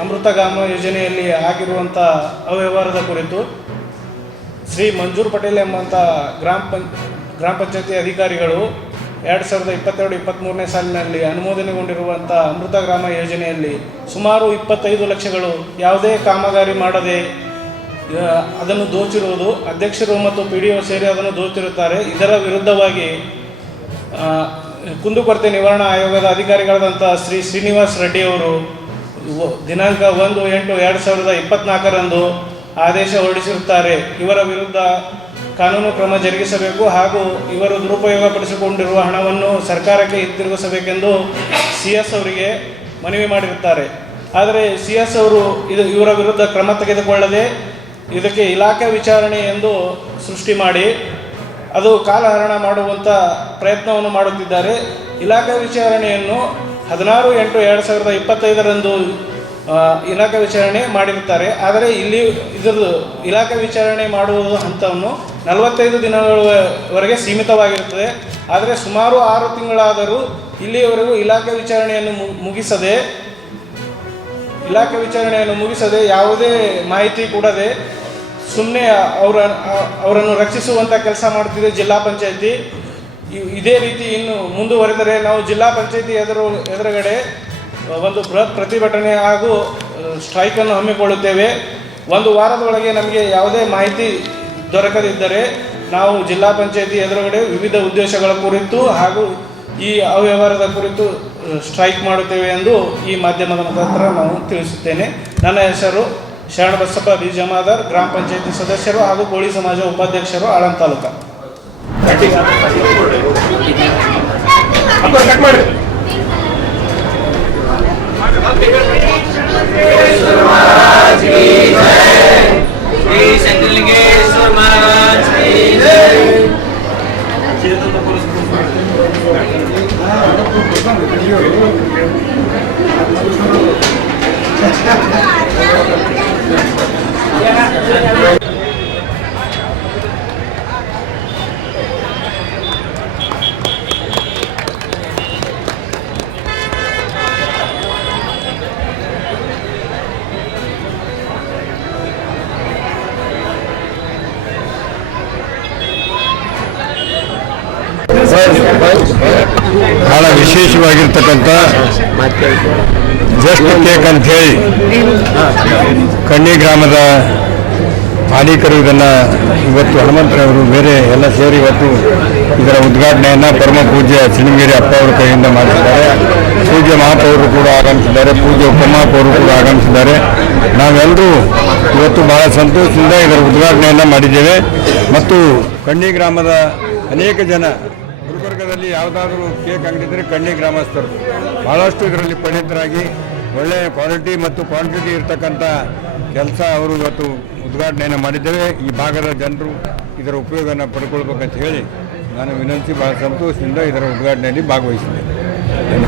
ಅಮೃತಗಾಮ ಯೋಜನೆಯಲ್ಲಿ ಆಗಿರುವಂಥ ಅವ್ಯವಹಾರದ ಕುರಿತು ಶ್ರೀ ಮಂಜೂರ್ ಪಟೇಲ್ ಎಂಬಂಥ ಗ್ರಾಮ ಪಂಚಾಯತಿ ಅಧಿಕಾರಿಗಳು 2022-23ನೇ ಸಾಲಿನಲ್ಲಿ ಅನುಮೋದನೆಗೊಂಡಿರುವಂಥ ಅಮೃತ ಗ್ರಾಮ ಯೋಜನೆಯಲ್ಲಿ ಸುಮಾರು 25 ಲಕ್ಷಗಳು ಯಾವುದೇ ಕಾಮಗಾರಿ ಮಾಡದೆ ಅದನ್ನು ದೋಚಿರುವುದು, ಅಧ್ಯಕ್ಷರು ಮತ್ತು PDO ಸೇರಿ ಅದನ್ನು ದೋಚಿರುತ್ತಾರೆ. ಇದರ ವಿರುದ್ಧವಾಗಿ ಕುಂದುಕೊರತೆ ನಿವಾರಣಾ ಆಯೋಗದ ಅಧಿಕಾರಿಗಳಾದಂಥ ಶ್ರೀ ಶ್ರೀನಿವಾಸ್ ರೆಡ್ಡಿ ಅವರು ದಿನಾಂಕ 1/8/2024ರಂದು ಆದೇಶ ಹೊರಡಿಸಿರುತ್ತಾರೆ. ಇವರ ವಿರುದ್ಧ ಕಾನೂನು ಕ್ರಮ ಜರುಗಿಸಬೇಕು ಹಾಗೂ ಇವರು ದುರುಪಯೋಗಪಡಿಸಿಕೊಂಡಿರುವ ಹಣವನ್ನು ಸರ್ಕಾರಕ್ಕೆ ಹಿಂತಿರುಗಿಸಬೇಕೆಂದು CS ಅವರಿಗೆ ಮನವಿ ಮಾಡಿರುತ್ತಾರೆ. ಆದರೆ CS ಅವರು ಇವರ ವಿರುದ್ಧ ಕ್ರಮ ತೆಗೆದುಕೊಳ್ಳದೆ ಇದಕ್ಕೆ ಇಲಾಖೆ ವಿಚಾರಣೆ ಎಂದು ಸೃಷ್ಟಿ ಮಾಡಿ ಅದು ಕಾಲಹರಣ ಮಾಡುವಂಥ ಪ್ರಯತ್ನವನ್ನು ಮಾಡುತ್ತಿದ್ದಾರೆ. ಇಲಾಖೆ ವಿಚಾರಣೆಯನ್ನು 16/8/2025ರಂದು ಇಲಾಖೆ ವಿಚಾರಣೆ ಮಾಡಿರುತ್ತಾರೆ. ಆದರೆ ಇಲ್ಲಿ ಇದರದ್ದು ಇಲಾಖೆ ವಿಚಾರಣೆ ಮಾಡುವ ಹಂತವನ್ನು 45 ದಿನಗಳವರೆಗೆ ಸೀಮಿತವಾಗಿರುತ್ತದೆ. ಆದರೆ ಸುಮಾರು 6 ತಿಂಗಳಾದರೂ ಇಲ್ಲಿಯವರೆಗೂ ಇಲಾಖೆ ವಿಚಾರಣೆಯನ್ನು ಮುಗಿಸದೆ ಯಾವುದೇ ಮಾಹಿತಿ ಕೊಡದೆ ಸುಮ್ಮನೆ ಅವರನ್ನು ರಕ್ಷಿಸುವಂಥ ಕೆಲಸ ಮಾಡುತ್ತಿದೆ ಜಿಲ್ಲಾ ಪಂಚಾಯತಿ. ಇದೇ ರೀತಿ ಇನ್ನು ಮುಂದುವರೆದರೆ ನಾವು ಜಿಲ್ಲಾ ಪಂಚಾಯತಿ ಎದುರುಗಡೆ ಒಂದು ಬೃಹತ್ ಪ್ರತಿಭಟನೆ ಹಾಗೂ ಸ್ಟ್ರೈಕನ್ನು ಹಮ್ಮಿಕೊಳ್ಳುತ್ತೇವೆ. ಒಂದು ವಾರದೊಳಗೆ ನಮಗೆ ಯಾವುದೇ ಮಾಹಿತಿ ದೊರಕದಿದ್ದರೆ ನಾವು ಜಿಲ್ಲಾ ಪಂಚಾಯತಿ ಎದುರುಗಡೆ ವಿವಿಧ ಉದ್ದೇಶಗಳ ಕುರಿತು ಹಾಗೂ ಈ ಅವ್ಯವಹಾರದ ಕುರಿತು ಸ್ಟ್ರೈಕ್ ಮಾಡುತ್ತೇವೆ ಎಂದು ಈ ಮಾಧ್ಯಮದ ಮುಖಾಂತರ ನಾವು ತಿಳಿಸುತ್ತೇನೆ. ನನ್ನ ಹೆಸರು ಶರಣಬಸಪ್ಪ ಬಿ ಜಮಾದಾರ್, ಗ್ರಾಮ ಪಂಚಾಯತಿ ಸದಸ್ಯರು ಹಾಗೂ ಕೋಳಿ ಸಮಾಜ ಉಪಾಧ್ಯಕ್ಷರು, ಆಳಂದ ತಾಲೂಕು. ಬಹಳ ವಿಶೇಷವಾಗಿರ್ತಕ್ಕಂಥ ಜಸ್ಟ್ ಕೇಕ್ ಅಂಥೇಳಿ ಕಣ್ಣಿ ಗ್ರಾಮದ ಮಾಲೀಕರು ಇದನ್ನು ಇವತ್ತು ಹನುಮಂತರವರು ಬೇರೆ ಎಲ್ಲ ಸೇರಿ ಇವತ್ತು ಇದರ ಉದ್ಘಾಟನೆಯನ್ನು ಪರಮ ಪೂಜ್ಯ ಸಿಣಿಗೇರಿ ಅಪ್ಪ ಅವರ ಕೈಯಿಂದ ಮಾಡಿಸಿದ್ದಾರೆ. ಪೂಜ್ಯ ಮಹಾಪೌರರು ಕೂಡ ಆಗಮಿಸಿದ್ದಾರೆ, ಪೂಜ್ಯ ಉಪಮಹಾಪೌರರು ಕೂಡ ಆಗಮಿಸಿದ್ದಾರೆ. ನಾವೆಲ್ಲರೂ ಇವತ್ತು ಬಹಳ ಸಂತೋಷದಿಂದ ಇದರ ಉದ್ಘಾಟನೆಯನ್ನು ಮಾಡಿದ್ದೇವೆ. ಮತ್ತು ಕಣ್ಣಿ ಗ್ರಾಮದ ಅನೇಕ ಜನ ಗುಲ್ಬರ್ಗದಲ್ಲಿ ಯಾವುದಾದ್ರೂ ಕೇಕ್ ಅಂಗಡಿ ಇದ್ದರೆ ಕಣ್ಣಿ ಗ್ರಾಮಸ್ಥರು ಭಾಳಷ್ಟು ಇದರಲ್ಲಿ ಪರಿಣಿತರಾಗಿ ಒಳ್ಳೆಯ ಕ್ವಾಲಿಟಿ ಮತ್ತು ಕ್ವಾಂಟಿಟಿ ಇರತಕ್ಕಂಥ ಕೆಲಸ ಅವರು ಇವತ್ತು ಉದ್ಘಾಟನೆಯನ್ನು ಮಾಡಿದ್ದೇವೆ. ಈ ಭಾಗದ ಜನರು ಇದರ ಉಪಯೋಗವನ್ನು ಪಡ್ಕೊಳ್ಬೇಕಂತ ಹೇಳಿ ನಾನು ವಿನಂತಿ ಭಾಳ ಸಂತೋಷದಿಂದ ಇದರ ಉದ್ಘಾಟನೆಯಲ್ಲಿ ಭಾಗವಹಿಸಿದ್ದೇನೆ.